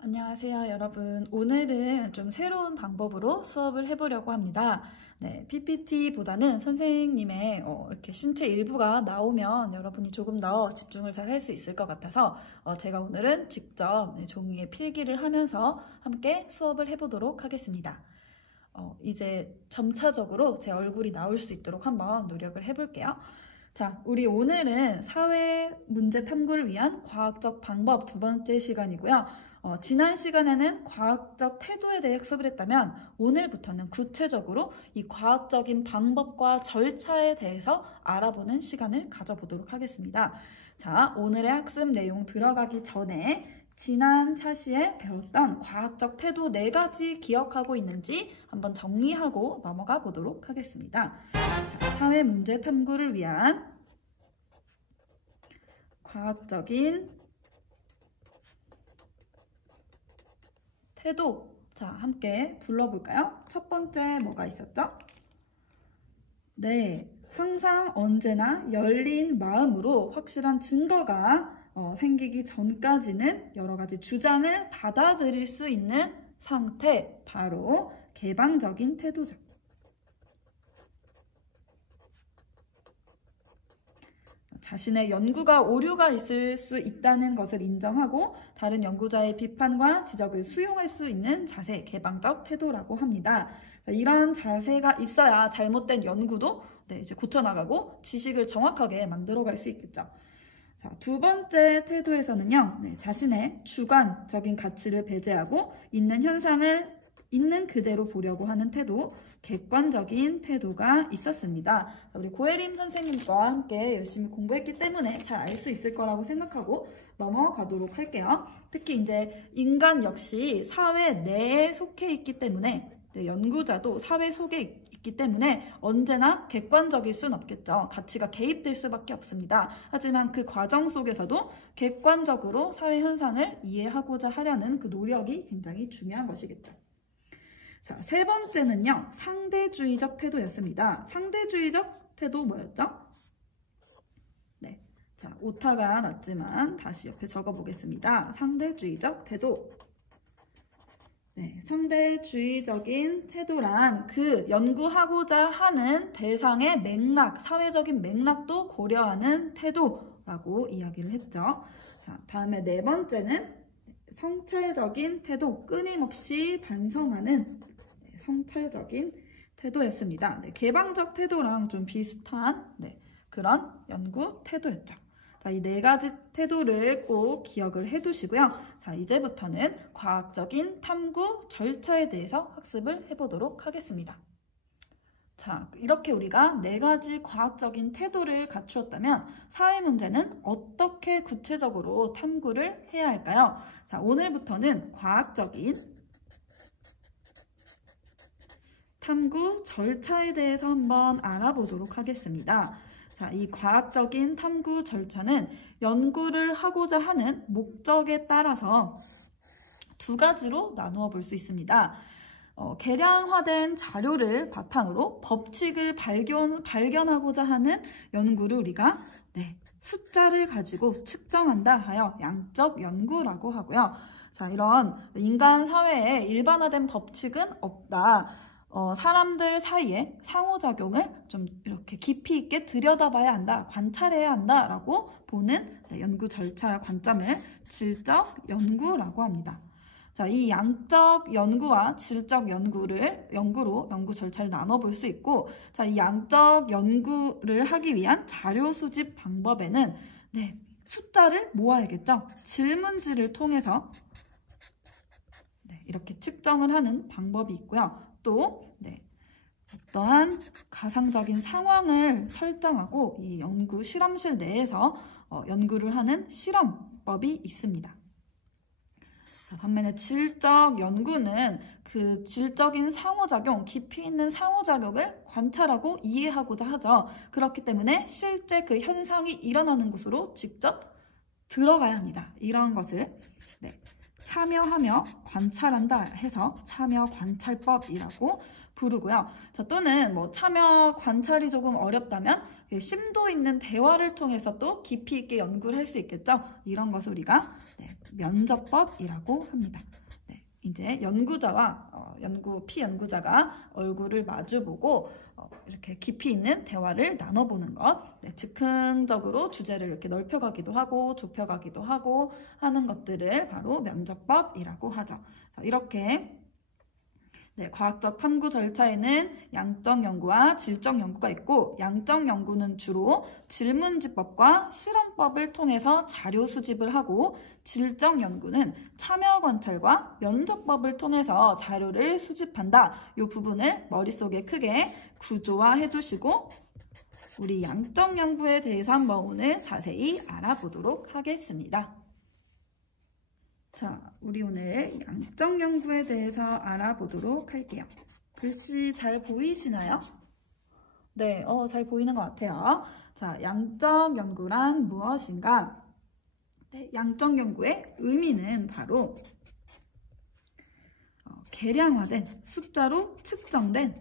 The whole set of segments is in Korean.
안녕하세요, 여러분. 오늘은 좀 새로운 방법으로 수업을 해보려고 합니다. 네, PPT보다는 선생님의 이렇게 신체 일부가 나오면 여러분이 조금 더 집중을 잘 할 수 있을 것 같아서 제가 오늘은 직접 종이에 필기를 하면서 함께 수업을 해보도록 하겠습니다. 이제 점차적으로 제 얼굴이 나올 수 있도록 한번 노력을 해볼게요. 자, 우리 오늘은 사회 문제 탐구를 위한 과학적 방법 두 번째 시간이고요. 지난 시간에는 과학적 태도에 대해 학습을 했다면 오늘부터는 구체적으로 이 과학적인 방법과 절차에 대해서 알아보는 시간을 가져보도록 하겠습니다. 자, 오늘의 학습 내용 들어가기 전에 지난 차시에 배웠던 과학적 태도 4가지 기억하고 있는지 한번 정리하고 넘어가 보도록 하겠습니다. 자, 사회 문제 탐구를 위한 과학적인 태도. 자, 함께 불러볼까요? 첫 번째 뭐가 있었죠? 네, 항상 언제나 열린 마음으로 확실한 증거가 생기기 전까지는 여러 가지 주장을 받아들일 수 있는 상태, 바로 개방적인 태도죠. 자신의 연구가 오류가 있을 수 있다는 것을 인정하고 다른 연구자의 비판과 지적을 수용할 수 있는 자세, 개방적 태도라고 합니다. 이런 자세가 있어야 잘못된 연구도 이제 고쳐나가고 지식을 정확하게 만들어갈 수 있겠죠. 자, 두 번째 태도에서는요, 자신의 주관적인 가치를 배제하고 있는 현상을 있는 그대로 보려고 하는 태도, 객관적인 태도가 있었습니다. 우리 고혜림 선생님과 함께 열심히 공부했기 때문에 잘 알 수 있을 거라고 생각하고 넘어가도록 할게요. 특히 이제 인간 역시 사회 내에 속해 있기 때문에 연구자도 사회 속에 있기 때문에 언제나 객관적일 순 없겠죠. 가치가 개입될 수밖에 없습니다. 하지만 그 과정 속에서도 객관적으로 사회 현상을 이해하고자 하려는 그 노력이 굉장히 중요한 것이겠죠. 자, 세 번째는요, 상대주의적 태도였습니다. 상대주의적 태도 뭐였죠? 네, 자, 오타가 났지만 다시 옆에 적어보겠습니다. 상대주의적 태도. 네, 상대주의적인 태도란 그 연구하고자 하는 대상의 맥락, 사회적인 맥락도 고려하는 태도라고 이야기를 했죠. 자, 다음에 네 번째는 성찰적인 태도, 끊임없이 반성하는 성찰적인 태도였습니다. 네, 개방적 태도랑 좀 비슷한 그런 연구 태도였죠. 자, 이 4가지 태도를 꼭 기억을 해두시고요. 자, 이제부터는 과학적인 탐구 절차에 대해서 학습을 해보도록 하겠습니다. 자, 이렇게 우리가 4가지 과학적인 태도를 갖추었다면 사회 문제는 어떻게 구체적으로 탐구를 해야 할까요? 자, 오늘부터는 과학적인 탐구 절차에 대해서 한번 알아보도록 하겠습니다. 자, 이 과학적인 탐구 절차는 연구를 하고자 하는 목적에 따라서 2가지로 나누어 볼 수 있습니다. 개량화된 자료를 바탕으로 법칙을 발견하고자 하는 연구를 우리가 숫자를 가지고 측정한다 하여 양적 연구라고 하고요. 자, 이런 인간 사회에 일반화된 법칙은 없다. 사람들 사이에 상호작용을 좀 이렇게 깊이 있게 들여다봐야 한다, 관찰해야 한다라고 보는 연구 절차 관점을 질적 연구라고 합니다. 자, 이 양적 연구와 질적 연구로 연구 절차를 나눠볼 수 있고, 자, 이 양적 연구를 하기 위한 자료 수집 방법에는 숫자를 모아야겠죠. 질문지를 통해서 이렇게 측정을 하는 방법이 있고요. 또 어떠한 가상적인 상황을 설정하고 이 연구 실험실 내에서 연구를 하는 실험법이 있습니다. 자, 반면에 질적 연구는 그 질적인 상호작용, 깊이 있는 상호작용을 관찰하고 이해하고자 하죠. 그렇기 때문에 실제 그 현상이 일어나는 곳으로 직접 들어가야 합니다. 이런 것을 참여하며 관찰한다 해서 참여 관찰법이라고 부르고요. 자, 또는 참여 관찰이 조금 어렵다면 심도 있는 대화를 통해서 또 깊이 있게 연구를 할 수 있겠죠. 이런 것을 우리가 면접법이라고 합니다. 이제 연구자와 피연구자가 얼굴을 마주보고 이렇게 깊이 있는 대화를 나눠보는 것, 즉흥적으로 주제를 이렇게 넓혀가기도 하고 좁혀가기도 하고 하는 것들을 바로 면접법이라고 하죠. 자, 이렇게 과학적 탐구 절차에는 양적 연구와 질적 연구가 있고, 양적 연구는 주로 질문지법과 실험법을 통해서 자료 수집을 하고, 질적 연구는 참여 관찰과 면접법을 통해서 자료를 수집한다. 이 부분을 머릿속에 크게 구조화해 두시고 우리 양적 연구에 대해서 한번 오늘 자세히 알아보도록 하겠습니다. 자, 우리 오늘 양적 연구에 대해서 알아보도록 할게요. 글씨 잘 보이시나요? 네, 잘 보이는 것 같아요. 자, 양적 연구란 무엇인가? 네, 양적 연구의 의미는 바로 계량화된 숫자로 측정된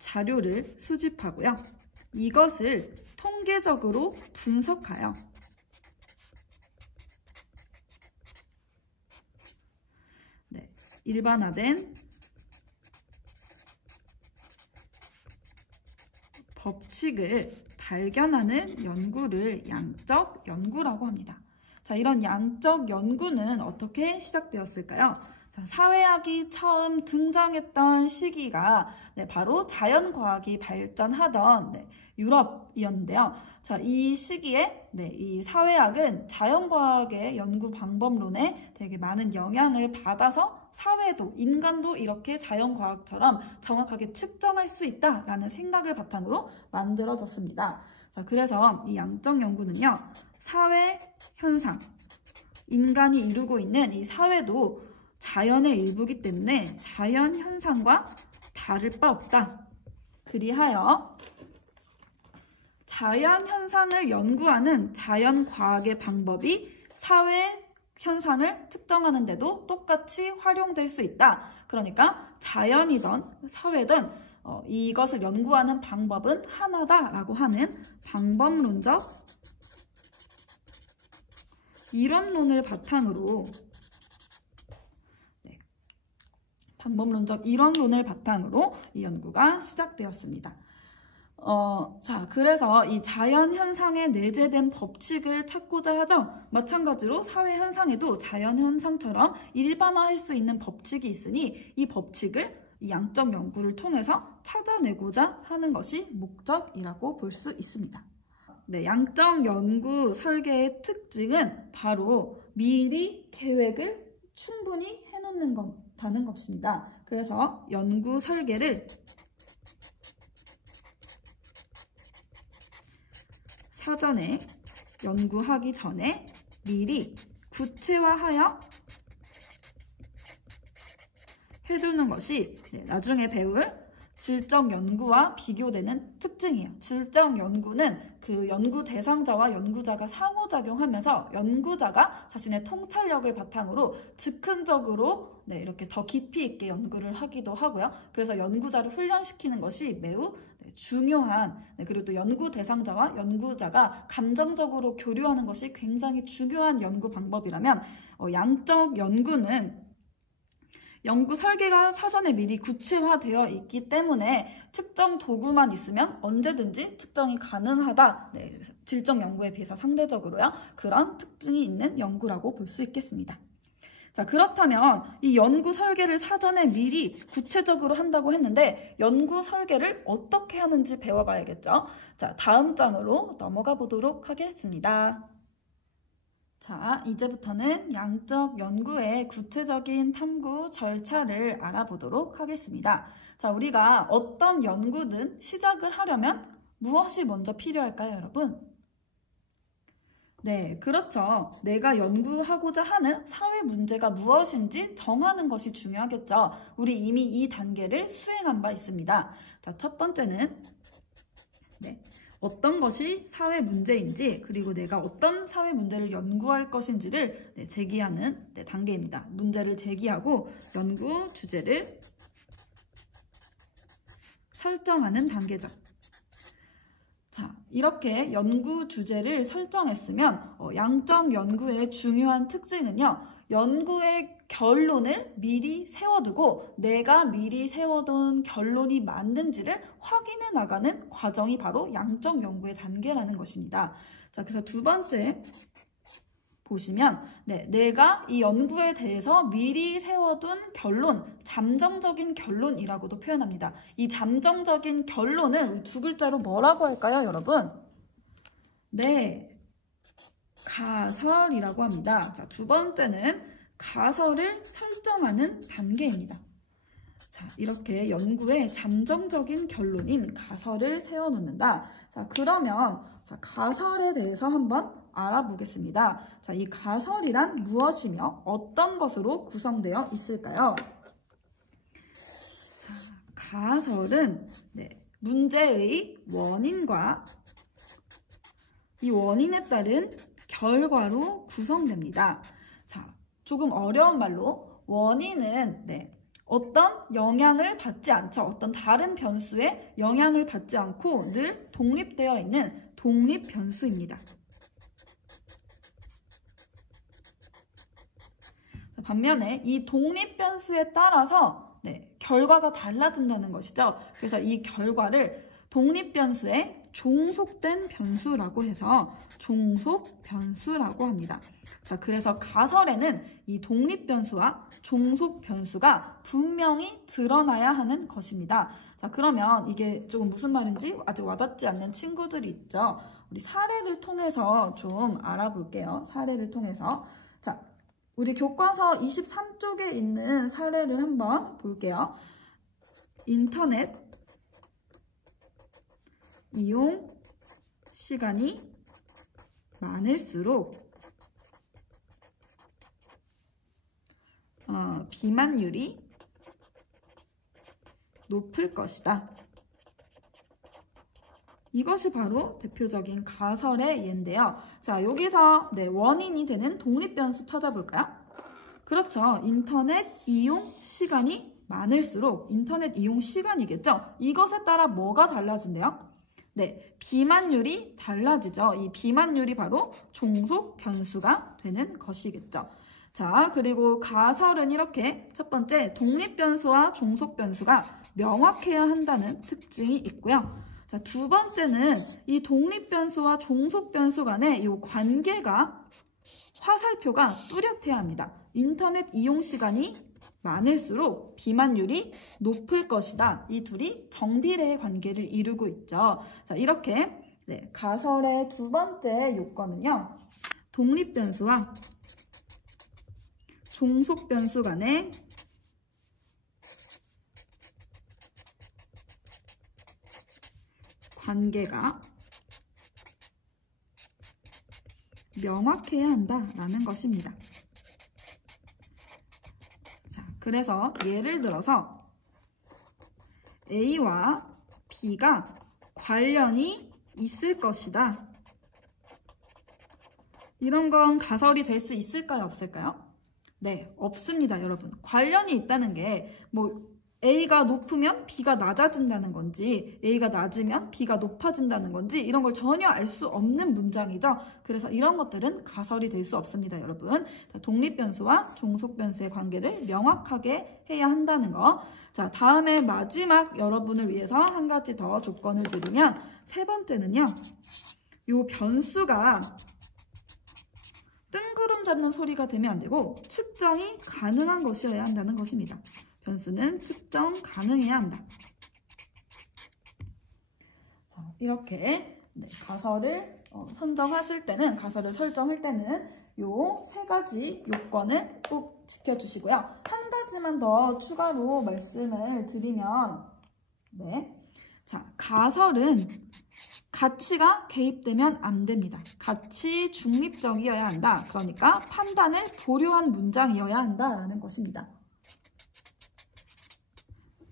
자료를 수집하고요. 이것을 통계적으로 분석하여 일반화된 법칙을 발견하는 연구를 양적 연구라고 합니다. 자, 이런 양적 연구는 어떻게 시작되었을까요? 자, 사회학이 처음 등장했던 시기가 바로 자연과학이 발전하던 유럽이었는데요. 자, 이 시기에 이 사회학은 자연과학의 연구 방법론에 되게 많은 영향을 받아서 사회도, 인간도 이렇게 자연과학처럼 정확하게 측정할 수 있다라는 생각을 바탕으로 만들어졌습니다. 자, 그래서 이 양적 연구는요, 사회 현상, 인간이 이루고 있는 이 사회도 자연의 일부이기 때문에 자연 현상과 다를 바 없다. 그리하여 자연 현상을 연구하는 자연과학의 방법이 사회 현상을 측정하는 데도 똑같이 활용될 수 있다. 그러니까 자연이든 사회든 이것을 연구하는 방법은 하나다라고 하는 방법론적 이론론을 바탕으로 이 연구가 시작되었습니다. 자, 그래서 이 자연 현상에 내재된 법칙을 찾고자 하죠. 마찬가지로 사회 현상에도 자연 현상처럼 일반화할 수 있는 법칙이 있으니 이 법칙을 이 양적 연구를 통해서 찾아내고자 하는 것이 목적이라고 볼 수 있습니다. 네, 양적 연구 설계의 특징은 바로 미리 계획을 충분히 해놓는 다는 것입니다. 그래서 연구 설계를 사전에 연구하기 전에 미리 구체화하여 해두는 것이 나중에 배울 질적 연구와 비교되는 특징이에요. 질적 연구는 그 연구 대상자와 연구자가 상호작용하면서 연구자가 자신의 통찰력을 바탕으로 즉흥적으로 이렇게 더 깊이 있게 연구를 하기도 하고요. 그래서 연구자를 훈련시키는 것이 매우 중요한, 그리고 또 연구 대상자와 연구자가 감정적으로 교류하는 것이 굉장히 중요한 연구 방법이라면 양적 연구는 연구 설계가 사전에 미리 구체화되어 있기 때문에 측정 도구만 있으면 언제든지 측정이 가능하다. 질적 연구에 비해서 상대적으로요. 그런 특징이 있는 연구라고 볼 수 있겠습니다. 자, 그렇다면 이 연구 설계를 사전에 미리 구체적으로 한다고 했는데 연구 설계를 어떻게 하는지 배워봐야겠죠. 자, 다음 장으로 넘어가 보도록 하겠습니다. 자, 이제부터는 양적 연구의 구체적인 탐구 절차를 알아보도록 하겠습니다. 자, 우리가 어떤 연구든 시작을 하려면 무엇이 먼저 필요할까요, 여러분? 네, 그렇죠. 내가 연구하고자 하는 사회 문제가 무엇인지 정하는 것이 중요하겠죠. 우리 이미 이 단계를 수행한 바 있습니다. 자, 첫 번째는 어떤 것이 사회 문제인지, 그리고 내가 어떤 사회 문제를 연구할 것인지를 제기하는 단계입니다. 문제를 제기하고 연구 주제를 설정하는 단계죠. 자, 이렇게 연구 주제를 설정했으면 양적 연구의 중요한 특징은요. 연구의 결론을 미리 세워두고 내가 미리 세워둔 결론이 맞는지를 확인해 나가는 과정이 바로 양적 연구의 단계라는 것입니다. 자, 그래서 두 번째 보시면 내가 이 연구에 대해서 미리 세워둔 결론, 잠정적인 결론이라고도 표현합니다. 이 잠정적인 결론을 두 글자로 뭐라고 할까요, 여러분? 네, 가설이라고 합니다. 자, 두 번째는 가설을 설정하는 단계입니다. 자, 이렇게 연구의 잠정적인 결론인 가설을 세워놓는다. 자, 그러면 가설에 대해서 한번 알아보겠습니다. 자, 이 가설이란 무엇이며 어떤 것으로 구성되어 있을까요? 자, 가설은 문제의 원인과 이 원인에 따른 결과로 구성됩니다. 자, 조금 어려운 말로 원인은 어떤 영향을 받지 않죠. 어떤 다른 변수에 영향을 받지 않고 늘 독립되어 있는 독립 변수입니다. 반면에 이 독립 변수에 따라서 결과가 달라진다는 것이죠. 그래서 이 결과를 독립 변수에 종속된 변수라고 해서 종속 변수라고 합니다. 자, 그래서 가설에는 이 독립 변수와 종속 변수가 분명히 드러나야 하는 것입니다. 자, 그러면 이게 조금 무슨 말인지 아직 와닿지 않는 친구들이 있죠. 우리 사례를 통해서 좀 알아볼게요. 사례를 통해서. 자, 우리 교과서 23쪽에 있는 사례를 한번 볼게요. 인터넷 이용 시간이 많을수록 비만율이 높을 것이다. 이것이 바로 대표적인 가설의 예인데요. 자, 여기서 원인이 되는 독립변수 찾아볼까요? 그렇죠. 인터넷 이용 시간이 많을수록 인터넷 이용 시간이겠죠. 이것에 따라 뭐가 달라진대요? 비만율이 달라지죠. 이 비만율이 바로 종속 변수가 되는 것이겠죠. 자, 그리고 가설은 이렇게 첫 번째 독립 변수와 종속 변수가 명확해야 한다는 특징이 있고요. 자, 두 번째는 이 독립 변수와 종속 변수 간의 이 관계가 화살표가 뚜렷해야 합니다. 인터넷 이용 시간이 많을수록 비만율이 높을 것이다. 이 둘이 정비례의 관계를 이루고 있죠. 자, 이렇게 가설의 두 번째 요건은요. 독립 변수와 종속 변수 간의 관계가 명확해야 한다라는 것입니다. 자, 그래서 예를 들어서 A와 B가 관련이 있을 것이다. 이런 건 가설이 될 수 있을까요? 없을까요? 네, 없습니다, 여러분. 관련이 있다는 게 A가 높으면 B가 낮아진다는 건지 A가 낮으면 B가 높아진다는 건지 이런 걸 전혀 알 수 없는 문장이죠. 그래서 이런 것들은 가설이 될 수 없습니다, 여러분. 독립변수와 종속변수의 관계를 명확하게 해야 한다는 거. 자, 다음에 마지막 여러분을 위해서 한 가지 더 조건을 드리면 세 번째는요. 요 변수가 뜬구름 잡는 소리가 되면 안 되고 측정이 가능한 것이어야 한다는 것입니다. 변수는 측정 가능해야 한다. 자, 이렇게 가설을 선정하실 때는, 가설을 설정할 때는 요 세 가지 요건을 꼭 지켜주시고요. 한 가지만 더 추가로 말씀을 드리면, 자, 가설은 가치가 개입되면 안 됩니다. 가치 중립적이어야 한다. 그러니까 판단을 보류한 문장이어야 한다라는 것입니다.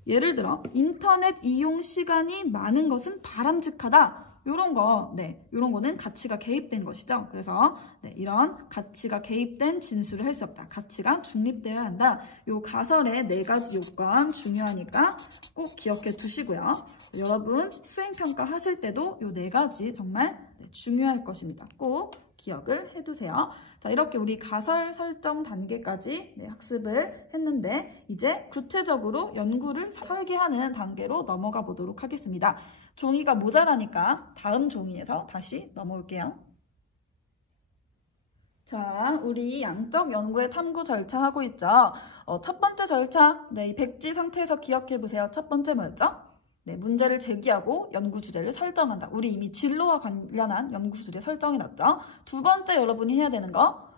예를 들어 인터넷 이용 시간이 많은 것은 바람직하다. 요런 거, 요런 거는 가치가 개입된 것이죠. 그래서 이런 가치가 개입된 진술을 할 수 없다. 가치가 중립되어야 한다. 요 가설의 4가지 요건 중요하니까 꼭 기억해 두시고요. 여러분 수행평가 하실 때도 요 4가지 정말 중요할 것입니다. 꼭 기억을 해두세요. 자, 이렇게 우리 가설 설정 단계까지 학습을 했는데 이제 구체적으로 연구를 설계하는 단계로 넘어가 보도록 하겠습니다. 종이가 모자라니까 다음 종이에서 다시 넘어올게요. 자, 우리 양적 연구의 탐구 절차 하고 있죠. 첫 번째 절차, 이 백지 상태에서 기억해 보세요. 첫 번째 뭐였죠? 문제를 제기하고 연구 주제를 설정한다. 우리 이미 진로와 관련한 연구 주제 설정해 놨죠. 두 번째 여러분이 해야 되는 거,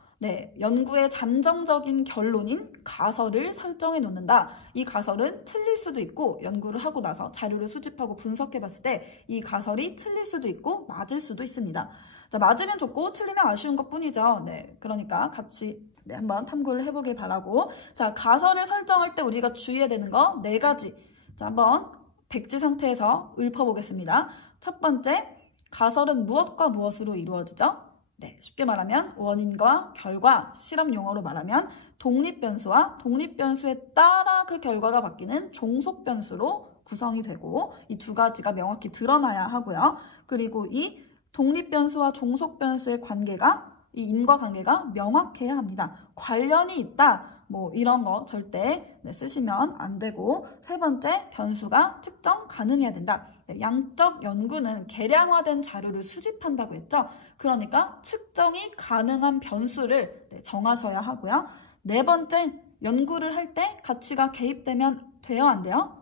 연구의 잠정적인 결론인 가설을 설정해 놓는다. 이 가설은 틀릴 수도 있고 연구를 하고 나서 자료를 수집하고 분석해 봤을 때 이 가설이 틀릴 수도 있고 맞을 수도 있습니다. 자, 맞으면 좋고 틀리면 아쉬운 것 뿐이죠. 그러니까 같이 한번 탐구를 해보길 바라고. 자, 가설을 설정할 때 우리가 주의해야 되는 거 4가지. 자, 한번 백지 상태에서 읊어보겠습니다. 첫 번째, 가설은 무엇과 무엇으로 이루어지죠? 쉽게 말하면 원인과 결과, 실험 용어로 말하면 독립변수와 독립변수에 따라 그 결과가 바뀌는 종속변수로 구성이 되고 이 2가지가 명확히 드러나야 하고요. 그리고 이 독립변수와 종속변수의 관계가, 이 인과관계가 명확해야 합니다. 관련이 있다. 이런 거 절대 쓰시면 안 되고, 세 번째, 변수가 측정 가능해야 된다. 양적 연구는 계량화된 자료를 수집한다고 했죠. 그러니까 측정이 가능한 변수를 정하셔야 하고요. 네 번째, 연구를 할 때 가치가 개입되면 돼요, 안 돼요?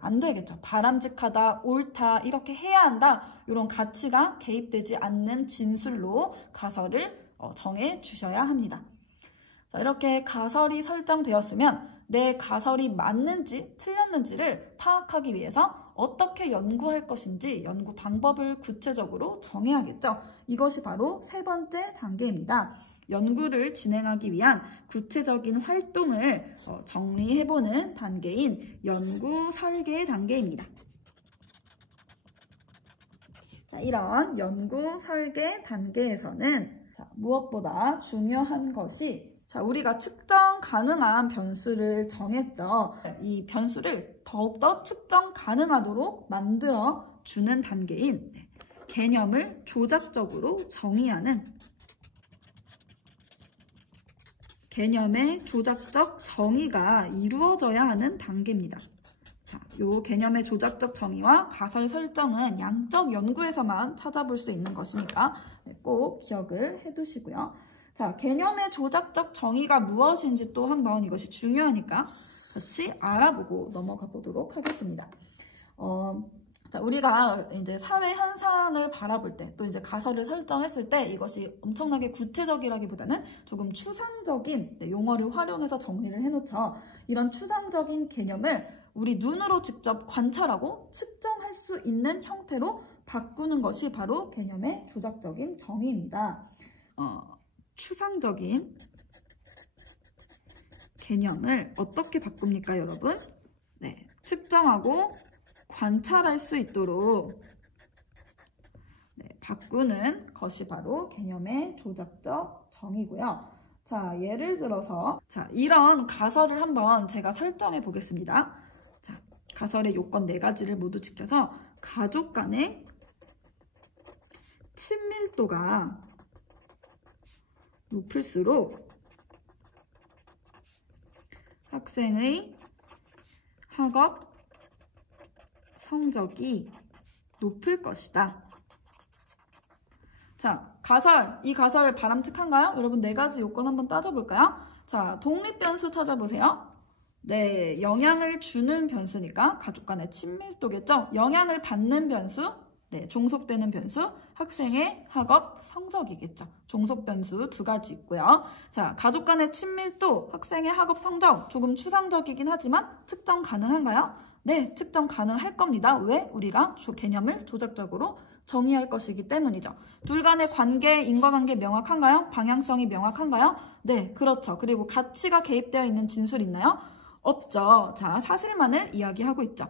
안 되겠죠. 바람직하다, 옳다, 이렇게 해야 한다. 이런 가치가 개입되지 않는 진술로 가설을 정해 주셔야 합니다. 자, 이렇게 가설이 설정되었으면 내 가설이 맞는지 틀렸는지를 파악하기 위해서 어떻게 연구할 것인지 연구 방법을 구체적으로 정해야겠죠. 이것이 바로 3번째 단계입니다. 연구를 진행하기 위한 구체적인 활동을 정리해보는 단계인 연구 설계 단계입니다. 자, 이런 연구 설계 단계에서는 무엇보다 중요한 것이, 우리가 측정 가능한 변수를 정했죠. 이 변수를 더욱더 측정 가능하도록 만들어 주는 단계인 개념을 조작적으로 정의하는, 개념의 조작적 정의가 이루어져야 하는 단계입니다. 자, 요 개념의 조작적 정의와 가설 설정은 양적 연구에서만 찾아볼 수 있는 것이니까 꼭 기억을 해두시고요. 자, 개념의 조작적 정의가 무엇인지 또 한번 이것이 중요하니까 같이 알아보고 넘어가 보도록 하겠습니다. 자, 우리가 이제 사회 현상을 바라볼 때, 또 이제 가설을 설정했을 때 이것이 엄청나게 구체적이라기보다는 조금 추상적인 용어를 활용해서 정리를 해놓죠. 이런 추상적인 개념을 우리 눈으로 직접 관찰하고 측정할 수 있는 형태로 바꾸는 것이 바로 개념의 조작적인 정의입니다. 추상적인 개념을 어떻게 바꿉니까, 여러분? 측정하고 관찰할 수 있도록 바꾸는 것이 바로 개념의 조작적 정의고요. 자, 예를 들어서 이런 가설을 한번 제가 설정해 보겠습니다. 자, 가설의 요건 4가지를 모두 지켜서 가족 간의 친밀도가 높을수록 학생의 학업 성적이 높을 것이다. 자, 이 가설 바람직한가요? 여러분 4가지 요건 한번 따져볼까요? 자, 독립변수 찾아보세요. 영향을 주는 변수니까 가족 간의 친밀도겠죠? 영향을 받는 변수, 종속되는 변수, 학생의 학업 성적이겠죠. 종속 변수 2가지 있고요. 자, 가족 간의 친밀도, 학생의 학업 성적, 조금 추상적이긴 하지만 측정 가능한가요? 네, 측정 가능할 겁니다. 왜? 우리가 개념을 조작적으로 정의할 것이기 때문이죠. 둘 간의 관계, 인과관계 명확한가요? 방향성이 명확한가요? 네, 그렇죠. 그리고 가치가 개입되어 있는 진술 있나요? 없죠. 자, 사실만을 이야기하고 있죠.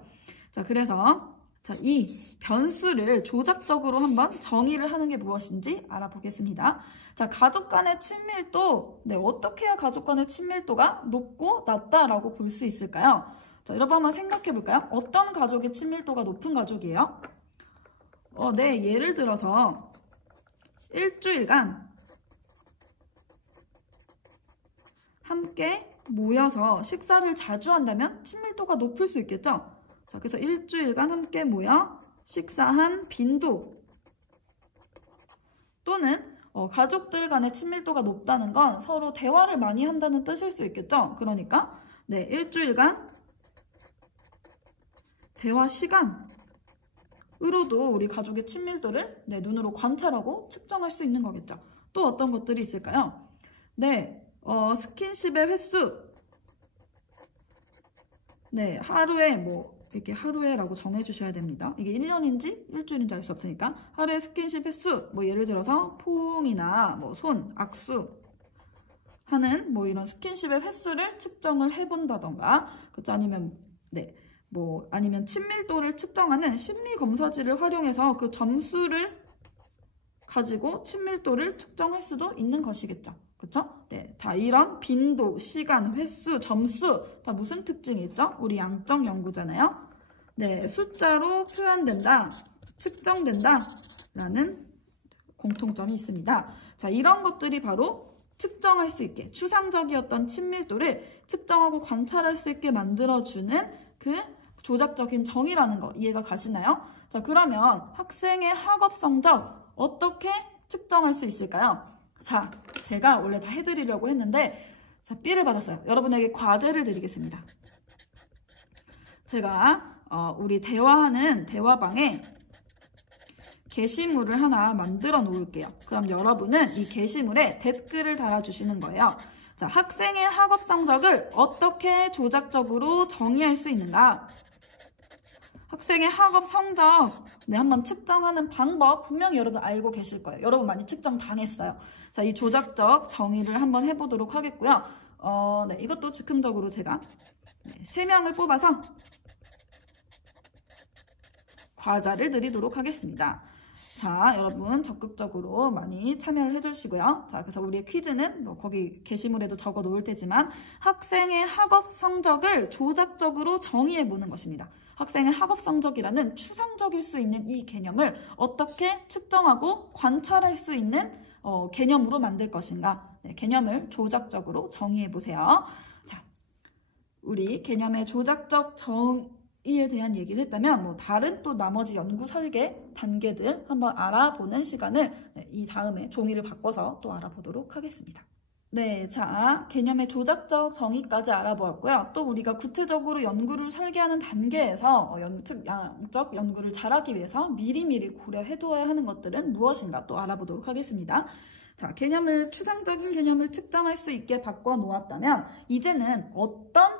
자, 그래서 자, 이 변수를 조작적으로 한번 정의를 하는 게 무엇인지 알아보겠습니다. 자, 가족 간의 친밀도, 네, 어떻게 해야 가족 간의 친밀도가 높고 낮다라고 볼 수 있을까요? 자, 여러분 한번 생각해 볼까요? 어떤 가족의 친밀도가 높은 가족이에요? 네, 예를 들어서 일주일간 함께 모여서 식사를 자주 한다면 친밀도가 높을 수 있겠죠? 자, 그래서 일주일간 함께 모여 식사한 빈도 또는 가족들 간의 친밀도가 높다는 건 서로 대화를 많이 한다는 뜻일 수 있겠죠? 그러니까 네, 일주일간 대화 시간으로도 우리 가족의 친밀도를 네, 눈으로 관찰하고 측정할 수 있는 거겠죠. 또 어떤 것들이 있을까요? 네, 스킨십의 횟수. 네, 하루에 이렇게 하루에라고 정해주셔야 됩니다. 이게 1년인지 일주일인지 알 수 없으니까 하루에 스킨십 횟수, 예를 들어서 포옹이나 손, 악수 하는 이런 스킨십의 횟수를 측정을 해본다던가, 그렇죠? 아니면 아니면 친밀도를 측정하는 심리 검사지를 활용해서 그 점수를 가지고 친밀도를 측정할 수도 있는 것이겠죠. 그쵸? 네, 다 이런 빈도, 시간, 횟수, 점수 다 무슨 특징이 있죠? 우리 양적 연구잖아요. 네, 숫자로 표현된다, 측정된다 라는 공통점이 있습니다. 자, 이런 것들이 바로 측정할 수 있게, 추상적이었던 친밀도를 측정하고 관찰할 수 있게 만들어주는 그 조작적인 정의라는 거 이해가 가시나요? 자, 그러면 학생의 학업 성적 어떻게 측정할 수 있을까요? 자, 제가 원래 다 해드리려고 했는데 자, B를 받았어요. 여러분에게 과제를 드리겠습니다. 제가 우리 대화하는 대화방에 게시물을 하나 만들어 놓을게요. 그럼 여러분은 이 게시물에 댓글을 달아주시는 거예요. 자, 학생의 학업 성적을 어떻게 조작적으로 정의할 수 있는가? 학생의 학업 성적 한번 측정하는 방법 분명히 여러분 알고 계실 거예요. 여러분 많이 측정 당했어요. 자, 이 조작적 정의를 한번 해보도록 하겠고요. 네, 이것도 즉흥적으로 제가 3명을 뽑아서 과자를 드리도록 하겠습니다. 자, 여러분 적극적으로 많이 참여를 해주시고요. 자, 그래서 우리의 퀴즈는 거기 게시물에도 적어 놓을 테지만 학생의 학업 성적을 조작적으로 정의해 보는 것입니다. 학생의 학업 성적이라는 추상적일 수 있는 이 개념을 어떻게 측정하고 관찰할 수 있는 개념으로 만들 것인가? 네, 개념을 조작적으로 정의해 보세요. 자, 우리 개념의 조작적 정의에 대한 얘기를 했다면 다른 또 나머지 연구 설계 단계들 한번 알아보는 시간을 이 다음에 종이를 바꿔서 또 알아보도록 하겠습니다. 네, 자, 개념의 조작적 정의까지 알아보았고요. 또 우리가 구체적으로 연구를 설계하는 단계에서 양적 연구를 잘하기 위해서 미리미리 고려해 두어야 하는 것들은 무엇인가 또 알아보도록 하겠습니다. 자, 추상적인 개념을 측정할 수 있게 바꿔 놓았다면 이제는 어떤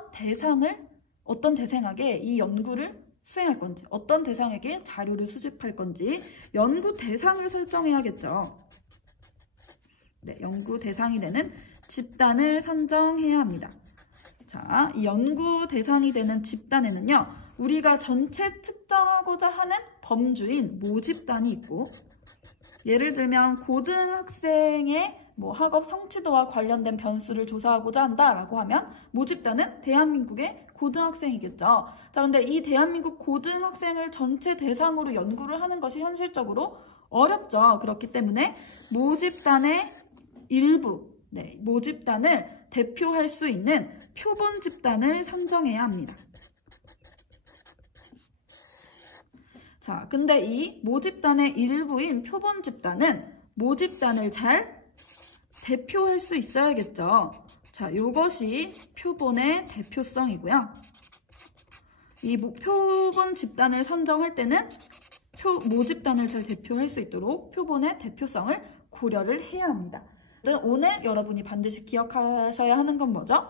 대상에게 이 연구를 수행할 건지, 어떤 대상에게 자료를 수집할 건지 연구 대상을 설정해야겠죠. 네, 연구 대상이 되는 집단을 선정해야 합니다. 자, 이 연구 대상이 되는 집단에는요, 우리가 전체 측정하고자 하는 범주인 모집단이 있고, 예를 들면 고등학생의 학업 성취도와 관련된 변수를 조사하고자 한다라고 하면 모집단은 대한민국의 고등학생이겠죠. 자, 근데 이 대한민국 고등학생을 전체 대상으로 연구를 하는 것이 현실적으로 어렵죠. 그렇기 때문에 모집단의 일부, 모집단을 대표할 수 있는 표본 집단을 선정해야 합니다. 자, 근데 이 모집단의 일부인 표본 집단은 모집단을 잘 대표할 수 있어야겠죠. 자, 이것이 표본의 대표성이고요. 이 표본 집단을 선정할 때는 모집단을 잘 대표할 수 있도록 표본의 대표성을 고려를 해야 합니다. 오늘 여러분이 반드시 기억하셔야 하는 건 뭐죠?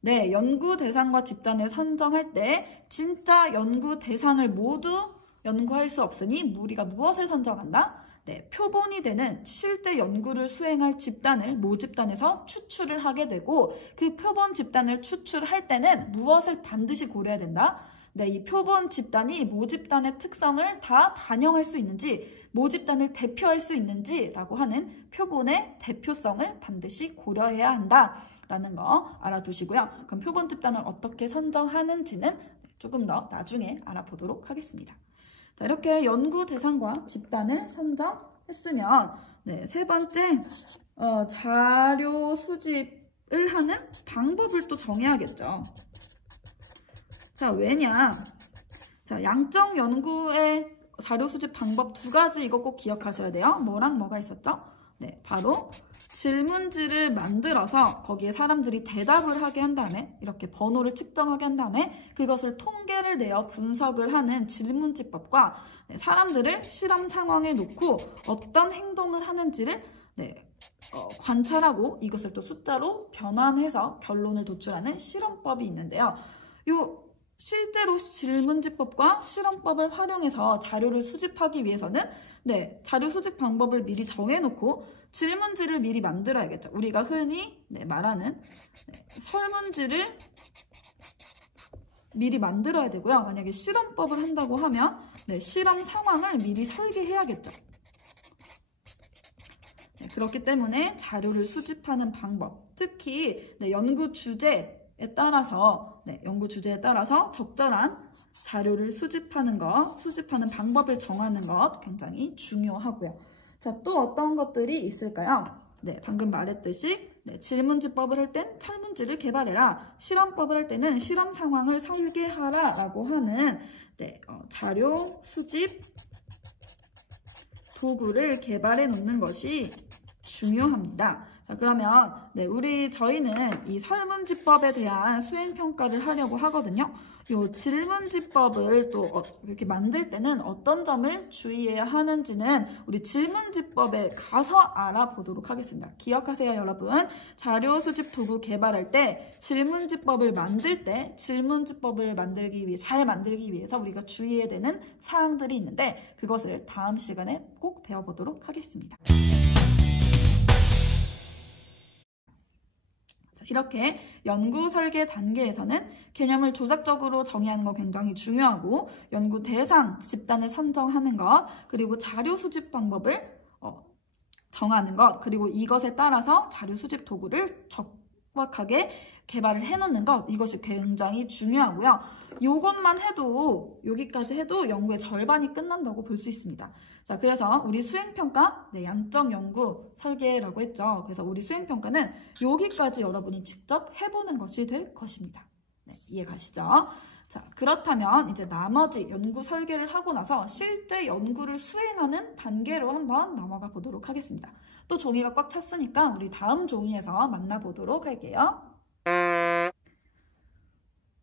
네, 연구 대상과 집단을 선정할 때 진짜 연구 대상을 모두 연구할 수 없으니 우리가 무엇을 선정한다? 네, 표본이 되는 실제 연구를 수행할 집단을 모집단에서 추출을 하게 되고 그 표본 집단을 추출할 때는 무엇을 반드시 고려해야 된다? 네, 이 표본 집단이 모집단의 특성을 다 반영할 수 있는지, 모집단을 대표할 수 있는지라고 하는 표본의 대표성을 반드시 고려해야 한다라는 거 알아두시고요. 그럼 표본 집단을 어떻게 선정하는지는 조금 더 나중에 알아보도록 하겠습니다. 자, 이렇게 연구 대상과 집단을 선정했으면 네, 세 번째 자료 수집을 하는 방법을 또 정해야겠죠. 자, 왜냐? 자, 양적 연구의 자료 수집 방법 두 가지 이거 꼭 기억하셔야 돼요. 뭐랑 뭐가 있었죠? 네, 바로 질문지를 만들어서 거기에 사람들이 대답을 하게 한 다음에 이렇게 번호를 측정하게 한 다음에 그것을 통계를 내어 분석을 하는 질문지법과 네, 사람들을 실험 상황에 놓고 어떤 행동을 하는지를 네, 관찰하고 이것을 또 숫자로 변환해서 결론을 도출하는 실험법이 있는데요. 실제로 질문지법과 실험법을 활용해서 자료를 수집하기 위해서는 네, 자료 수집 방법을 미리 정해놓고 질문지를 미리 만들어야겠죠. 우리가 흔히 말하는 설문지를 미리 만들어야 되고요. 만약에 실험법을 한다고 하면 실험 상황을 미리 설계해야겠죠. 그렇기 때문에 자료를 수집하는 방법, 특히 연구 주제에 따라서 적절한 자료를 수집하는 방법을 정하는 것 굉장히 중요하고요. 자, 또 어떤 것들이 있을까요? 네, 방금 말했듯이 질문지법을 할 땐 설문지를 개발해라. 실험법을 할 때는 실험 상황을 설계하라 라고 하는 자료 수집 도구를 개발해 놓는 것이 중요합니다. 자, 그러면 저희는 이 설문지법에 대한 수행평가를 하려고 하거든요. 이 질문지법을 또 이렇게 만들 때는 어떤 점을 주의해야 하는지는 우리 질문지법에 가서 알아보도록 하겠습니다. 기억하세요, 여러분. 자료 수집 도구 개발할 때 질문지법을 만들 때 질문지법을 잘 만들기 위해서 우리가 주의해야 되는 사항들이 있는데 그것을 다음 시간에 꼭 배워보도록 하겠습니다. 이렇게 연구 설계 단계에서는 개념을 조작적으로 정의하는 거 굉장히 중요하고 연구 대상, 집단을 선정하는 것, 그리고 자료 수집 방법을 정하는 것, 그리고 이것에 따라서 자료 수집 도구를 정확하게 개발을 해놓는 것, 이것이 굉장히 중요하고요. 이것만 해도 여기까지 해도 연구의 절반이 끝난다고 볼 수 있습니다. 자, 그래서 우리 수행평가, 양적 연구 설계라고 했죠. 그래서 우리 수행평가는 여기까지 여러분이 직접 해보는 것이 될 것입니다. 네, 이해가시죠? 자, 그렇다면 이제 나머지 연구 설계를 하고 나서 실제 연구를 수행하는 단계로 한번 넘어가 보도록 하겠습니다. 또 종이가 꽉 찼으니까 우리 다음 종이에서 만나보도록 할게요.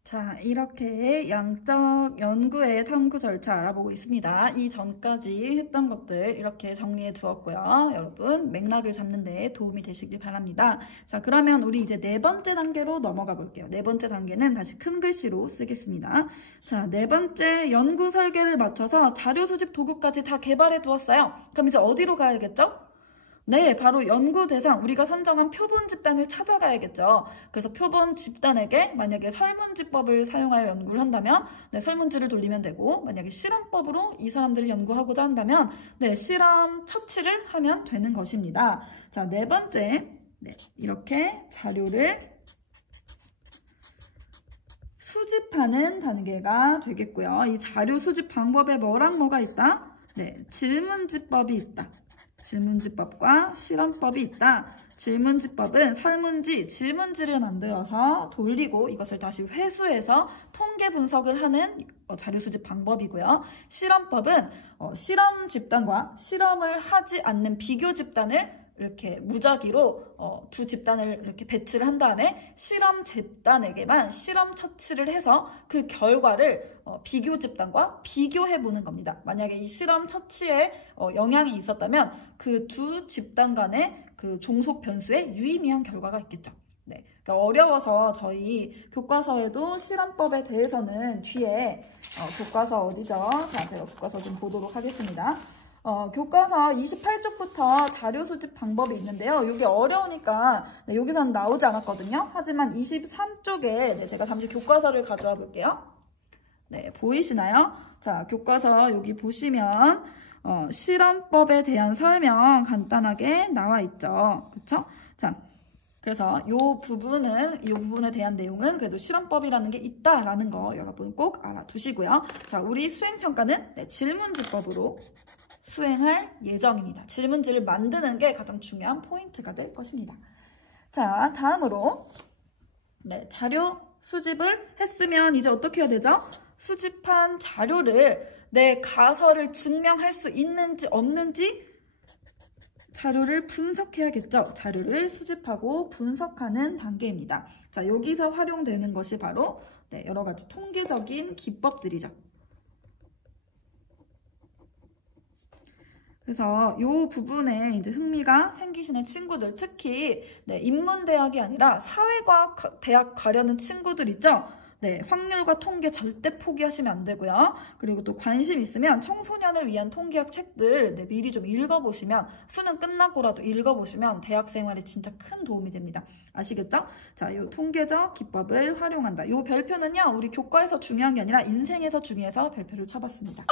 자, 이렇게 양적 연구의 탐구 절차 알아보고 있습니다. 이전까지 했던 것들 이렇게 정리해 두었고요. 여러분 맥락을 잡는 데 도움이 되시길 바랍니다. 자, 그러면 우리 이제 네 번째 단계로 넘어가 볼게요. 네 번째 단계는 다시 큰 글씨로 쓰겠습니다. 자, 네 번째 연구 설계를 마쳐서 자료 수집 도구까지 다 개발해 두었어요. 그럼 이제 어디로 가야겠죠? 네, 바로 연구 대상, 우리가 선정한 표본 집단을 찾아가야겠죠. 그래서 표본 집단에게 만약에 설문지법을 사용하여 연구를 한다면 설문지를 돌리면 되고, 만약에 실험법으로 이 사람들을 연구하고자 한다면 실험 처치를 하면 되는 것입니다. 자, 네 번째, 이렇게 자료를 수집하는 단계가 되겠고요. 이 자료 수집 방법에 뭐랑 뭐가 있다? 질문지법이 있다. 질문지법과 실험법이 있다. 질문지법은 질문지를 만들어서 돌리고 이것을 다시 회수해서 통계 분석을 하는 자료 수집 방법이고요. 실험법은 실험 집단과 실험을 하지 않는 비교 집단을 이렇게 무작위로 두 집단을 이렇게 배치를 한 다음에 실험 집단에게만 실험 처치를 해서 그 결과를 비교 집단과 비교해 보는 겁니다. 만약에 이 실험 처치에 영향이 있었다면 그 두 집단 간의 그 종속 변수에 유의미한 결과가 있겠죠. 네, 그러니까 어려워서 저희 교과서에도 실험법에 대해서는 뒤에 교과서 어디죠? 자, 제가 교과서 좀 보도록 하겠습니다. 교과서 28쪽부터 자료 수집 방법이 있는데요. 이게 어려우니까 여기서는 나오지 않았거든요. 하지만 23쪽에 제가 잠시 교과서를 가져와 볼게요. 네, 보이시나요? 자, 교과서 여기 보시면 실험법에 대한 설명 간단하게 나와 있죠. 그쵸? 자, 그래서 이 부분에 대한 내용은 그래도 실험법이라는 게 있다라는 거 여러분 꼭 알아두시고요. 자, 우리 수행평가는 네, 질문지법으로 수행할 예정입니다. 질문지를 만드는 게 가장 중요한 포인트가 될 것입니다. 자, 다음으로 네, 자료 수집을 했으면 이제 어떻게 해야 되죠? 수집한 자료를 내 가설을 증명할 수 있는지 없는지 자료를 분석해야겠죠. 자료를 수집하고 분석하는 단계입니다. 자, 여기서 활용되는 것이 바로 네, 여러 가지 통계적인 기법들이죠. 그래서 이 부분에 이제 흥미가 생기시는 친구들, 특히 네, 인문대학이 아니라 사회과학 대학 가려는 친구들 있죠? 네, 확률과 통계 절대 포기하시면 안 되고요. 그리고 또 관심 있으면 청소년을 위한 통계학 책들 네, 미리 좀 읽어보시면 수능 끝나고라도 읽어보시면 대학 생활에 진짜 큰 도움이 됩니다. 아시겠죠? 자, 이 통계적 기법을 활용한다. 이 별표는요, 우리 교과에서 중요한 게 아니라 인생에서 중요해서 별표를 쳐봤습니다.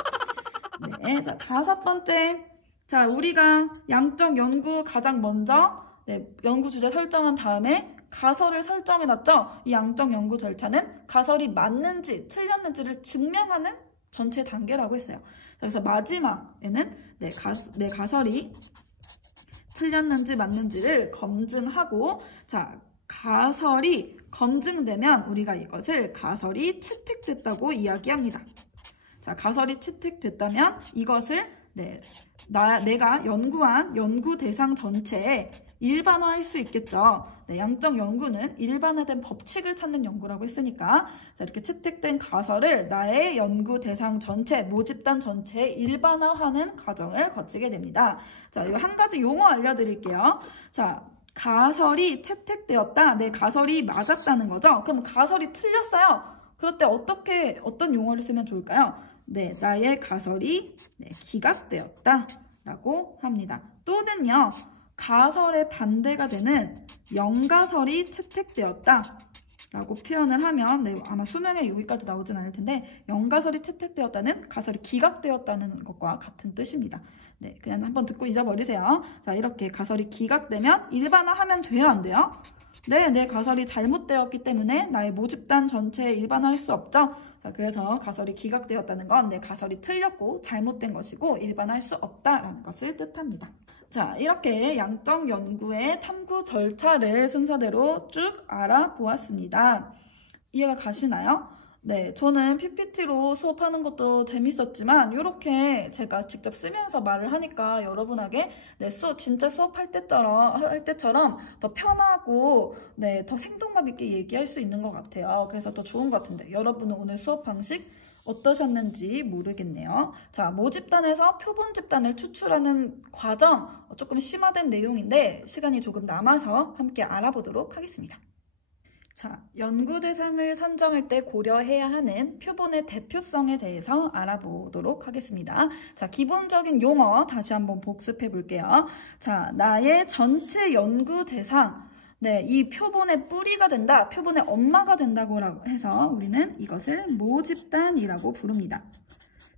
네, 자, 5번째. 자, 우리가 양적 연구 가장 먼저 네, 연구 주제 설정한 다음에 가설을 설정해놨죠. 이 양적 연구 절차는 가설이 맞는지 틀렸는지를 증명하는 전체 단계라고 했어요. 그래서 마지막에는 내 가설이 틀렸는지 맞는지를 검증하고, 자, 가설이 검증되면 우리가 이것을 가설이 채택됐다고 이야기합니다. 자, 가설이 채택됐다면 이것을 내가 연구한 연구 대상 전체에 일반화할 수 있겠죠. 네, 양적 연구는 일반화된 법칙을 찾는 연구라고 했으니까 자, 이렇게 채택된 가설을 나의 연구 대상 전체, 모집단 전체에 일반화하는 과정을 거치게 됩니다. 자, 이거 한 가지 용어 알려드릴게요. 자, 가설이 채택되었다. 내 가설이 맞았다는 거죠. 그럼 가설이 틀렸어요. 그럴 때 어떤 용어를 쓰면 좋을까요? 네, 나의 가설이 기각되었다 라고 합니다. 또는요, 가설의 반대가 되는 영가설이 채택되었다 라고 표현을 하면 네, 아마 수능에 여기까지 나오진 않을 텐데 영가설이 채택되었다는 가설이 기각되었다는 것과 같은 뜻입니다. 네, 그냥 한번 듣고 잊어버리세요. 자, 이렇게 가설이 기각되면 일반화하면 돼요, 안 돼요? 네, 내 가설이 잘못되었기 때문에 나의 모집단 전체에 일반화할 수 없죠. 자, 그래서 가설이 기각되었다는 건 내 가설이 틀렸고 잘못된 것이고 일반화할 수 없다라는 것을 뜻합니다. 자, 이렇게 양적 연구의 탐구 절차를 순서대로 쭉 알아보았습니다. 이해가 가시나요? 네, 저는 PPT로 수업하는 것도 재밌었지만 이렇게 제가 직접 쓰면서 말을 하니까 여러분에게 네, 진짜 수업할 때처럼 더 편하고 네, 더 생동감 있게 얘기할 수 있는 것 같아요. 그래서 더 좋은 것 같은데 여러분은 오늘 수업 방식 어떠셨는지 모르겠네요. 자, 모집단에서 표본 집단을 추출하는 과정 조금 심화된 내용인데 시간이 조금 남아서 함께 알아보도록 하겠습니다. 자, 연구 대상을 선정할 때 고려해야 하는 표본의 대표성에 대해서 알아보도록 하겠습니다. 자, 기본적인 용어 다시 한번 복습해 볼게요. 자, 나의 전체 연구 대상. 네, 이 표본의 뿌리가 된다, 표본의 엄마가 된다고 해서 우리는 이것을 모집단이라고 부릅니다.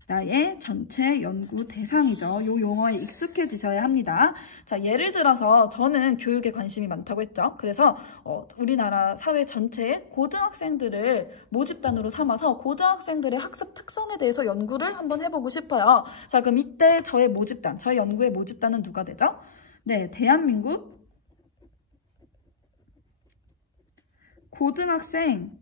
나의 전체 연구 대상이죠. 이 용어에 익숙해지셔야 합니다. 자, 예를 들어서 저는 교육에 관심이 많다고 했죠. 그래서 우리나라 사회 전체의 고등학생들을 모집단으로 삼아서 고등학생들의 학습 특성에 대해서 연구를 한번 해보고 싶어요. 자, 그럼 이때 저의 연구의 모집단은 누가 되죠? 네, 대한민국 고등학생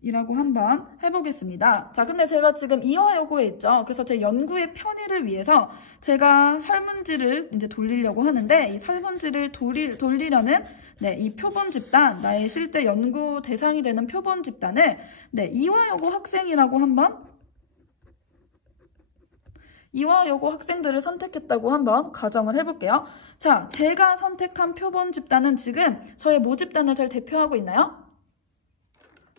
이라고 한번 해보겠습니다. 자, 근데 제가 지금 이화여고에 있죠. 그래서 제 연구의 편의를 위해서 제가 설문지를 이제 돌리려고 하는데 이 설문지를 돌리려는 네, 이 표본 집단, 나의 실제 연구 대상이 되는 표본 집단을 네, 이화여고 학생이라고 한번 이화여고 학생들을 선택했다고 한번 가정을 해볼게요. 자, 제가 선택한 표본 집단은 지금 저의 모집단을 잘 대표하고 있나요?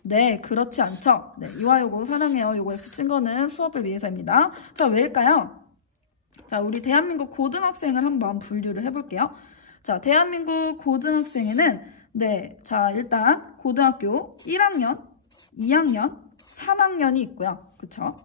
네, 그렇지 않죠. 네, 이화여고 사랑해요. 요거에 붙인 거는 수업을 위해서입니다. 자, 왜일까요? 자, 우리 대한민국 고등학생을 한번 분류를 해볼게요. 자, 대한민국 고등학생에는 네, 자, 일단 고등학교 1학년 2학년, 3학년이 있고요. 그쵸?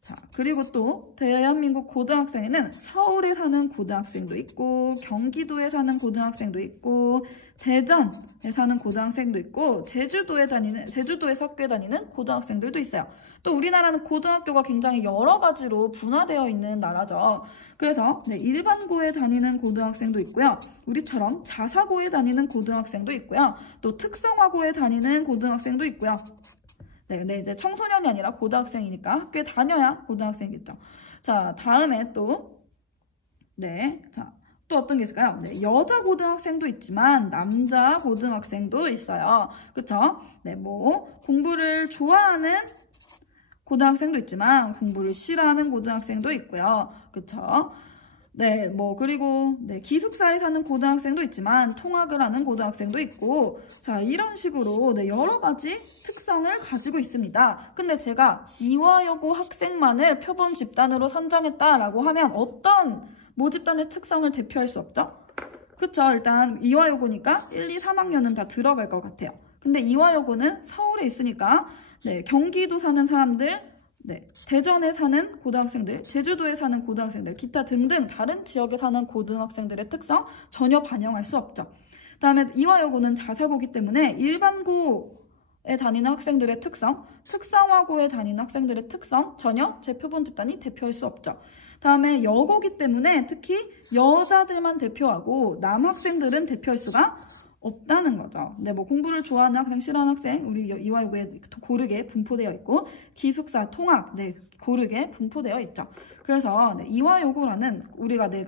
자, 그리고 또 대한민국 고등학생에는 서울에 사는 고등학생도 있고 경기도에 사는 고등학생도 있고 대전에 사는 고등학생도 있고 제주도에서 학교에 다니는 고등학생들도 있어요. 또 우리나라는 고등학교가 굉장히 여러 가지로 분화되어 있는 나라죠. 그래서 일반고에 다니는 고등학생도 있고요. 우리처럼 자사고에 다니는 고등학생도 있고요. 또 특성화고에 다니는 고등학생도 있고요. 근데 이제 청소년이 아니라 고등학생이니까 학교에 다녀야 고등학생이겠죠. 자, 다음에 또, 또 어떤 게 있을까요? 여자 고등학생도 있지만 남자 고등학생도 있어요. 그쵸? 공부를 좋아하는 고등학생도 있지만 공부를 싫어하는 고등학생도 있고요. 그쵸? 그리고 기숙사에 사는 고등학생도 있지만 통학을 하는 고등학생도 있고, 자, 이런 식으로 여러 가지 특성을 가지고 있습니다. 근데 제가 이화여고 학생만을 표본 집단으로 선정했다라고 하면 어떤 모집단의 특성을 대표할 수 없죠? 그쵸? 일단 이화여고니까 1, 2, 3학년은 다 들어갈 것 같아요. 근데 이화여고는 서울에 있으니까 경기도 사는 사람들, 대전에 사는 고등학생들, 제주도에 사는 고등학생들, 기타 등등 다른 지역에 사는 고등학생들의 특성 전혀 반영할 수 없죠. 다음에 이화여고는 자사고이기 때문에 일반고에 다니는 학생들의 특성, 특성화고에 다니는 학생들의 특성 전혀 제 표본 집단이 대표할 수 없죠. 다음에 여고이기 때문에 특히 여자들만 대표하고 남학생들은 대표할 수가 없다는 거죠. 공부를 좋아하는 학생, 싫어하는 학생, 우리 이화여고에 고르게 분포되어 있고, 기숙사, 통학, 고르게 분포되어 있죠. 그래서 이화여고라는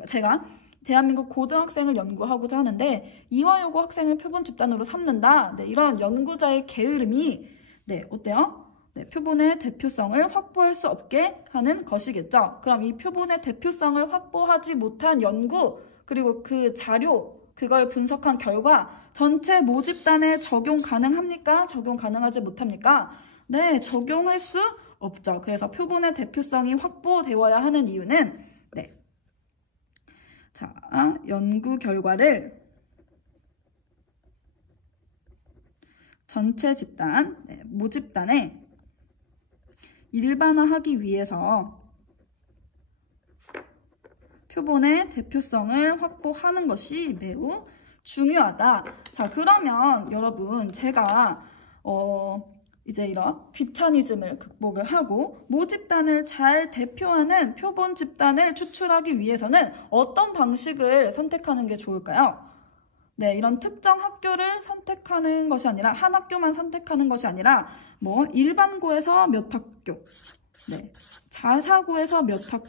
제가 대한민국 고등학생을 연구하고자 하는데 이화여고 학생을 표본 집단으로 삼는다. 이런 연구자의 게으름이 어때요? 표본의 대표성을 확보할 수 없게 하는 것이겠죠. 그럼 이 표본의 대표성을 확보하지 못한 연구, 그리고 그 자료, 그걸 분석한 결과 전체 모집단에 적용 가능합니까? 적용 가능하지 못합니까? 적용할 수 없죠. 그래서 표본의 대표성이 확보되어야 하는 이유는 자, 연구 결과를 전체 집단, 모집단에 일반화하기 위해서 표본의 대표성을 확보하는 것이 매우 중요하다. 자, 그러면 여러분 제가 이제 이런 귀차니즘을 극복을 하고 모집단을 잘 대표하는 표본 집단을 추출하기 위해서는 어떤 방식을 선택하는 게 좋을까요? 이런 특정 학교를 선택하는 것이 아니라 한 학교만 선택하는 것이 아니라 일반고에서 몇 학교, 자사고에서 몇 학교,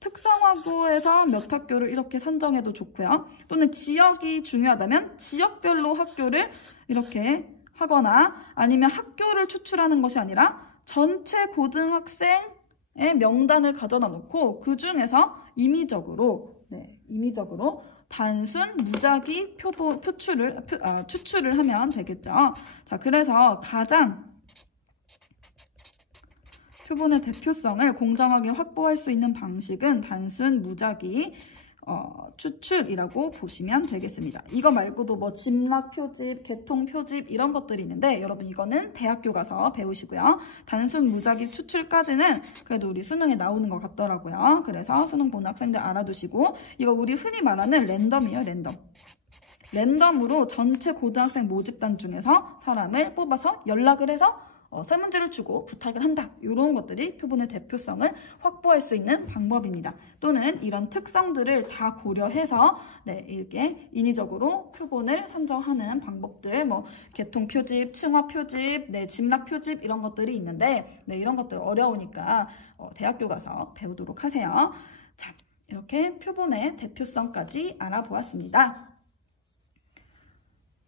특성화고에서 몇 학교를 이렇게 선정해도 좋고요. 또는 지역이 중요하다면 지역별로 학교를 이렇게 하거나 아니면 학교를 추출하는 것이 아니라 전체 고등학생의 명단을 가져다 놓고 그 중에서 임의적으로 단순 무작위 추출을 하면 되겠죠. 자, 그래서 가장 표본의 대표성을 공정하게 확보할 수 있는 방식은 단순 무작위 추출이라고 보시면 되겠습니다. 이거 말고도 집락 표집, 개통 표집 이런 것들이 있는데 여러분 이거는 대학교 가서 배우시고요. 단순 무작위 추출까지는 그래도 우리 수능에 나오는 것 같더라고요. 그래서 수능 보는 학생들 알아두시고 이거 우리 흔히 말하는 랜덤이에요. 랜덤으로 전체 고등학생 모집단 중에서 사람을 뽑아서 연락을 해서 설문지를 주고 부탁을 한다. 이런 것들이 표본의 대표성을 확보할 수 있는 방법입니다. 또는 이런 특성들을 다 고려해서 이렇게 인위적으로 표본을 선정하는 방법들, 개통 표집, 층화 표집, 집락 표집 이런 것들이 있는데 이런 것들 어려우니까 대학교 가서 배우도록 하세요. 자, 이렇게 표본의 대표성까지 알아보았습니다.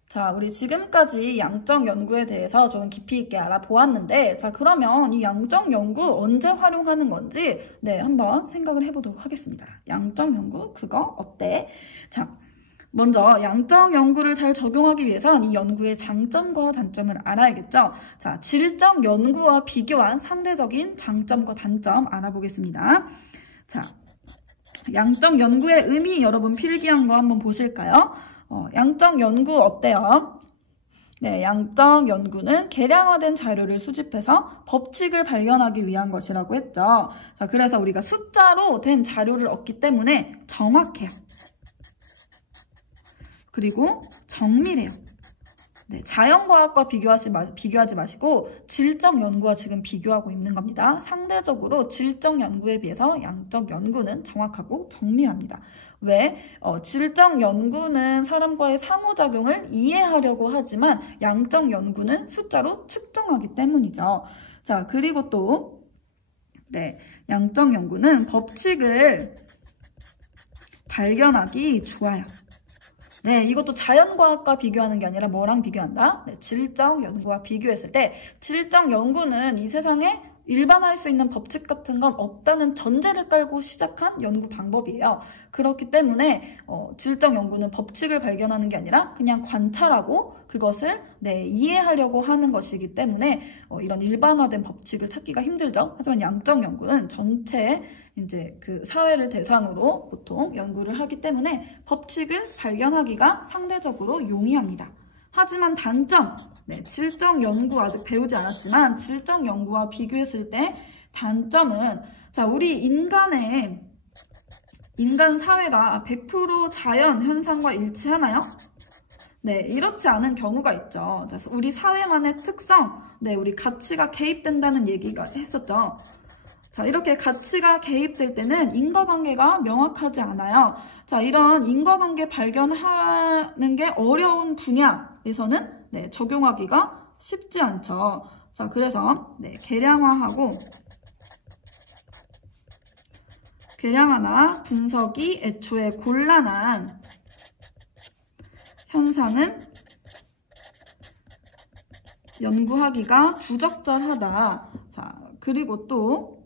자, 우리 지금까지 양적 연구에 대해서 좀 깊이 있게 알아보았는데 자, 그러면 이 양적 연구 언제 활용하는 건지 한번 생각을 해보도록 하겠습니다. 양적 연구 그거 어때? 자, 먼저 양적 연구를 잘 적용하기 위해선 이 연구의 장점과 단점을 알아야겠죠. 자, 질적 연구와 비교한 상대적인 장점과 단점 알아보겠습니다. 자, 양적 연구의 의미 여러분 필기한 거 한번 보실까요? 양적 연구 어때요? 네, 양적 연구는 계량화된 자료를 수집해서 법칙을 발견하기 위한 것이라고 했죠. 자, 그래서 우리가 숫자로 된 자료를 얻기 때문에 정확해요. 그리고 정밀해요. 네, 자연과학과 비교하지 마시고 질적 연구와 지금 비교하고 있는 겁니다. 상대적으로 질적 연구에 비해서 양적 연구는 정확하고 정밀합니다. 왜? 질적 연구는 사람과의 상호작용을 이해하려고 하지만 양적 연구는 숫자로 측정하기 때문이죠. 자, 그리고 또 네, 양적 연구는 법칙을 발견하기 좋아요. 네, 이것도 자연과학과 비교하는 게 아니라 뭐랑 비교한다? 네, 질적 연구와 비교했을 때 질적 연구는 이 세상에 일반화할 수 있는 법칙 같은 건 없다는 전제를 깔고 시작한 연구 방법이에요. 그렇기 때문에 질적 연구는 법칙을 발견하는 게 아니라 그냥 관찰하고 그것을 이해하려고 하는 것이기 때문에 이런 일반화된 법칙을 찾기가 힘들죠. 하지만 양적 연구는 전체 이제 그 사회를 대상으로 보통 연구를 하기 때문에 법칙을 발견하기가 상대적으로 용이합니다. 하지만 단점, 질적 연구 아직 배우지 않았지만 질적 연구와 비교했을 때 단점은 자, 우리 인간 사회가 100% 자연 현상과 일치하나요? 네, 이렇지 않은 경우가 있죠. 자, 우리 사회만의 특성, 우리 가치가 개입된다는 얘기가 했었죠. 자, 이렇게 가치가 개입될 때는 인과관계가 명확하지 않아요. 자, 이런 인과관계 발견하는 게 어려운 분야에서는 적용하기가 쉽지 않죠. 자, 그래서 계량화나 분석이 애초에 곤란한 현상은 연구하기가 부적절하다. 자, 그리고 또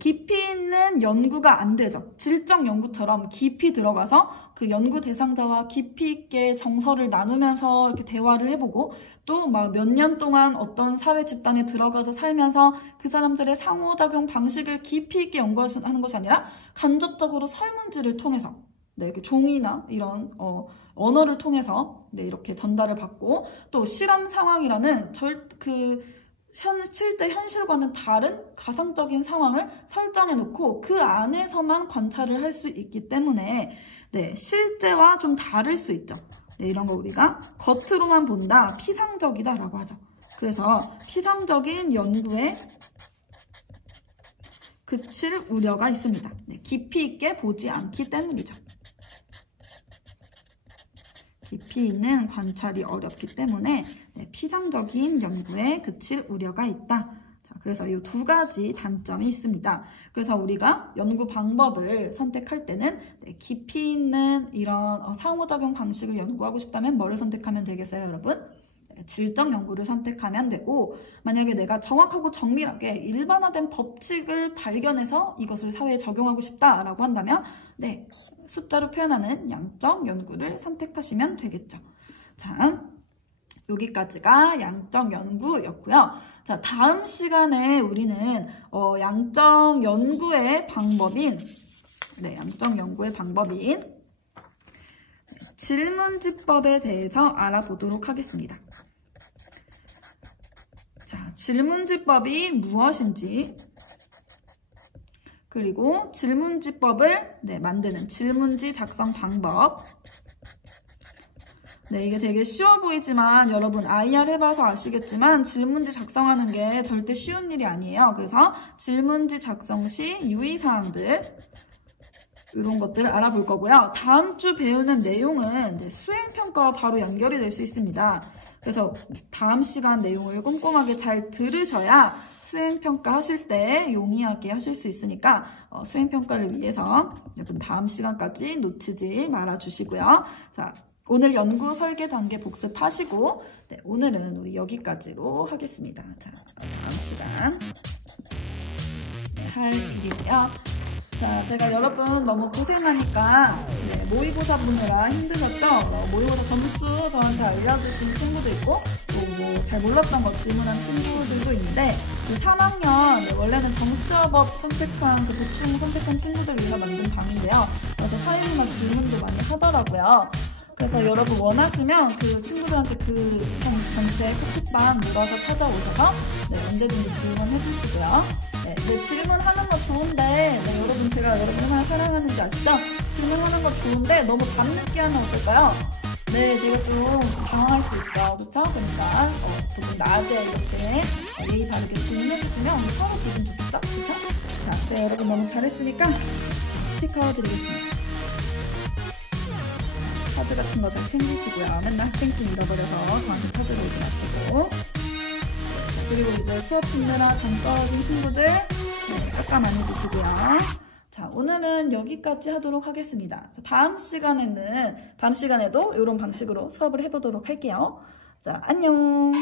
깊이 있는 연구가 안 되죠. 질적 연구처럼 깊이 들어가서 그 연구 대상자와 깊이 있게 정서를 나누면서 이렇게 대화를 해보고 또 막 몇 년 동안 어떤 사회 집단에 들어가서 살면서 그 사람들의 상호작용 방식을 깊이 있게 연구하는 것이 아니라 간접적으로 설문지를 통해서 이렇게 종이나 이런 언어를 통해서 이렇게 전달을 받고 또 실험 상황이라는 실제 현실과는 다른 가상적인 상황을 설정해 놓고 그 안에서만 관찰을 할 수 있기 때문에 실제와 좀 다를 수 있죠. 이런 거 우리가 겉으로만 본다, 피상적이다 라고 하죠. 그래서 피상적인 연구에 그칠 우려가 있습니다. 깊이 있게 보지 않기 때문이죠. 깊이 있는 관찰이 어렵기 때문에 피상적인 연구에 그칠 우려가 있다. 자, 그래서 이 두 가지 단점이 있습니다. 그래서 우리가 연구 방법을 선택할 때는 깊이 있는 이런 상호작용 방식을 연구하고 싶다면 뭐를 선택하면 되겠어요, 여러분? 질적 연구를 선택하면 되고 만약에 내가 정확하고 정밀하게 일반화된 법칙을 발견해서 이것을 사회에 적용하고 싶다라고 한다면 숫자로 표현하는 양적 연구를 선택하시면 되겠죠. 자, 여기까지가 양적 연구였고요. 자, 다음 시간에 우리는 양적 연구의 방법인 질문지법에 대해서 알아보도록 하겠습니다. 자, 질문지법이 무엇인지 그리고 질문지법을 만드는 질문지 작성 방법. 이게 되게 쉬워 보이지만 여러분 IR 해봐서 아시겠지만 질문지 작성하는 게 절대 쉬운 일이 아니에요. 그래서 질문지 작성 시 유의사항들 이런 것들을 알아볼 거고요. 다음 주 배우는 내용은 수행평가와 바로 연결이 될 수 있습니다. 그래서 다음 시간 내용을 꼼꼼하게 잘 들으셔야 수행평가 하실 때 용이하게 하실 수 있으니까 수행평가를 위해서 여러분 다음 시간까지 놓치지 말아주시고요. 자, 오늘 연구 설계 단계 복습하시고 오늘은 우리 여기까지로 하겠습니다. 자, 다음 시간 할 일이에요. 자, 제가 여러분 너무 고생하니까 모의고사 보느라 힘드셨죠? 모의고사 점수 저한테 알려주신 친구도 있고 또 잘 몰랐던 거 질문한 친구들도 있는데 그 3학년 원래는 정치화법 선택한 그 보충 선택한 친구들을 위해서 만든 강의인데요. 그래서 사회문화 질문도 많이 하더라고요. 그래서 여러분 원하시면 그 친구들한테 그 전체 카톡방 물어서 찾아오셔서 네, 언제든지 질문해 주시고요. 네, 질문하는 거 좋은데 네, 여러분 제가 여러분 얼마나 사랑하는지 아시죠? 질문하는 거 좋은데 너무 밤늦게 하면 어떨까요? 네, 제가 좀 당황할 수 있죠. 그쵸? 그러니까 조금 낮에 이렇게 예의 바르게 질문해 주시면 서로 기분 좋겠죠? 그쵸? 자, 네, 여러분 너무 잘했으니까 스티커 드리겠습니다. 카드 같은 거 잘 챙기시고요. 맨날 학생증 잃어버려서 저한테 찾으러 오지 마시고. 그리고 이제 수업 듣느라 당 떨어진 친구들 깎아 많이 드시고요. 자, 오늘은 여기까지 하도록 하겠습니다. 다음 시간에도 이런 방식으로 수업을 해보도록 할게요. 자, 안녕.